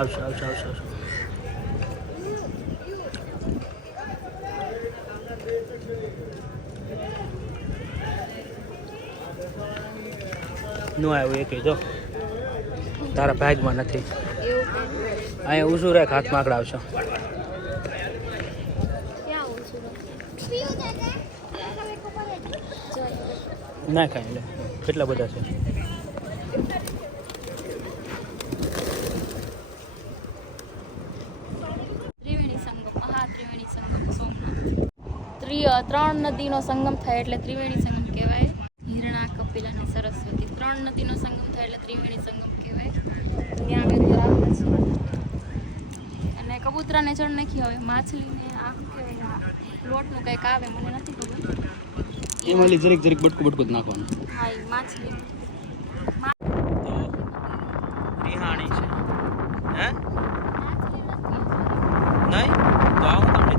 આવશો આવશો આવશો આવશો. નો આવ્યું એ કીધો તારા ભાગમાં નથી. અહીંયા ઊંચું રાખ, હાથ માકડા આવશો. ના ખાઈ લે, કેટલા બધા છે. ત્રિવેણી સંગમ, મહાત્રિવેણી સંગમ સોમનાથ. 3 નદીનો સંગમ થાય એટલે ત્રિવેણી સંગમ કહેવાય. હિરણા, કપિલ અને સરસ્વતી 3 નદીનો સંગમ થાય એટલે ત્રિવેણી સંગમ કહેવાય. ત્યાં આવે છે અને કબૂતરાને ચણ નાખી હવે માછલીને આ શું કહેવાય લોટનું કંઈક આવે મને નથી ખબર. એમાં જરીક જરીક બટકું બટકું જ નાખવાનું. હા એ માછલી રિહાણી છે હે નહીં તો આવું તમને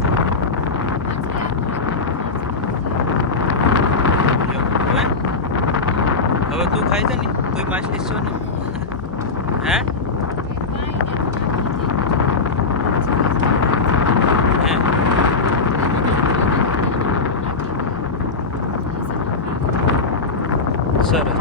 હવે તું ખાઈ છે ને તું માછલી છો ને હે સરસ.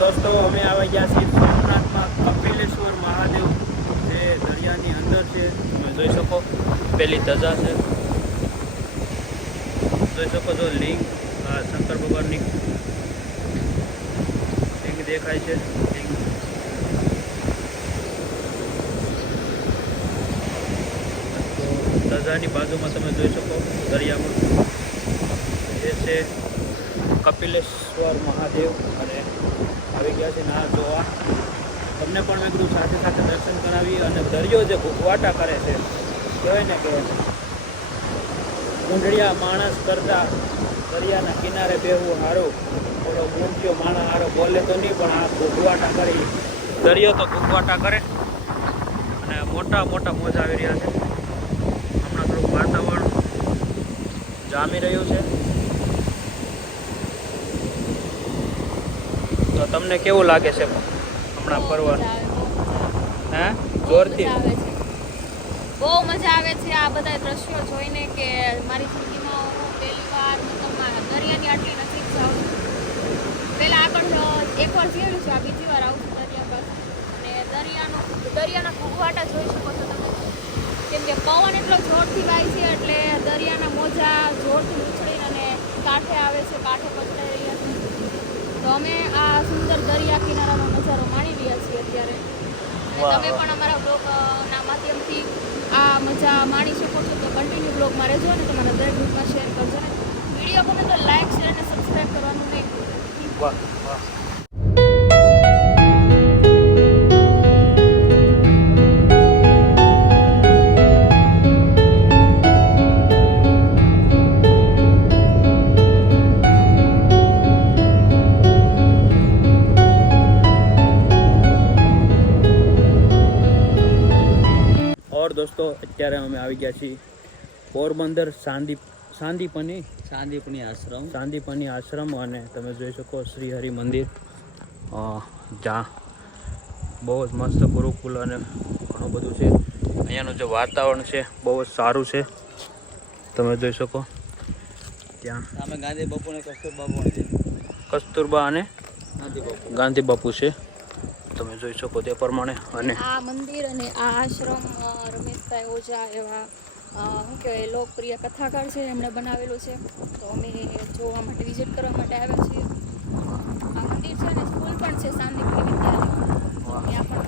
દોસ્તો અમે આવી ગયા છીએ સોમનાથમાં કપિલેશ્વર મહાદેવ જે દરિયાની અંદર છે. તમે જોઈ શકો પેલી ધજા છે, જોઈ શકો છો લિંગ શંકર ભગવાનની લિંગ દેખાય છે. લિંગ તો ધજાની બાજુમાં તમે જોઈ શકો દરિયામાં જે છે કપિલેશ્વર મહાદેવ અને આવી ગયા છે ના જોવા. તમને પણ મેં કીધું સાથે સાથે દર્શન કરાવી. અને દરિયો જે ઘૂંટવાટા કરે છે કહેવાય ને કે ઊંઢડિયા માણસ કરતા દરિયાના કિનારે બેહવું સારું. ઓલો ઊંચો માણસ સારો બોલે તો નહીં પણ આ ઘૂંટવાટા કરી દરિયો તો ઘૂંટવાટા કરે. અને મોટા મોટા મોજા આવી રહ્યા છે. હમણાં થોડુંક વાતાવરણ જામી રહ્યું છે. તો તમને કેવું લાગે છે હમણાં ફરવાનું? હે જોરથી બહુ મજા આવે છે આ બધા દ્રશ્યો જોઈને કે મારી જિંદગીમાં હું પહેલી વાર મતલબ દરિયાની આટલી નજીક જાઉં. પહેલાં આગળ એકવાર જોયેલું છે, આ બીજી વાર આવું છું દરિયા પર. અને દરિયાના ઘૂંટવાટા જોઈ શકો છો તમે, કેમ કે પવન એટલો જોરથી વાય છે એટલે દરિયાના મોજા જોરથી ઉછળીને અને કાંઠે આવે છે, કાંઠે પછડાઈ રહ્યા છે. તો અમે આ સુંદર દરિયા કિનારાનો નજારો માણી રહ્યા છીએ અત્યારે. તમે પણ અમારા બ્લોગના માધ્યમથી આ મજા માણી શકો છો. તો કન્ટિન્યુ બ્લોગમાં રહેજો અને તમારા દરેક ગ્રુપમાં શેર કરજો. વિડીયો ગમે તો લાઈક, શેર અને સબસ્ક્રાઈબ કરવાનું નહીં. વાહ વાહ. દોસ્તો અત્યારે અમે આવી ગયા છીએ પોરબંદર સાંદીપની આશ્રમ. અને તમે જોઈ શકો શ્રી હરિ મંદિર જ્યાં બહુ જ મસ્ત ગુરુકુલ અને ઘણું બધું છે. અહીંયાનું જે વાતાવરણ છે બહુ જ સારું છે. તમે જોઈ શકો ત્યાં સામે ગાંધી બાપુ અને કસ્તુરબા અને ગાંધી બાપુ છે. તમે જોઈ શકો તે પ્રમાણે. અને આ મંદિર અને આ આશ્રમ રમેશભાઈ ઓઝા એવા શું કહેવાય લોકપ્રિય કથાકાર છે, એમણે બનાવેલું છે. તો અમે જોવા માટે વિઝિટ કરવા માટે આવ્યા છીએ. આ મંદિર છે ને સ્કૂલ પણ છે સાંદીપની વિદ્યાલય વાહ. ત્યાં પણ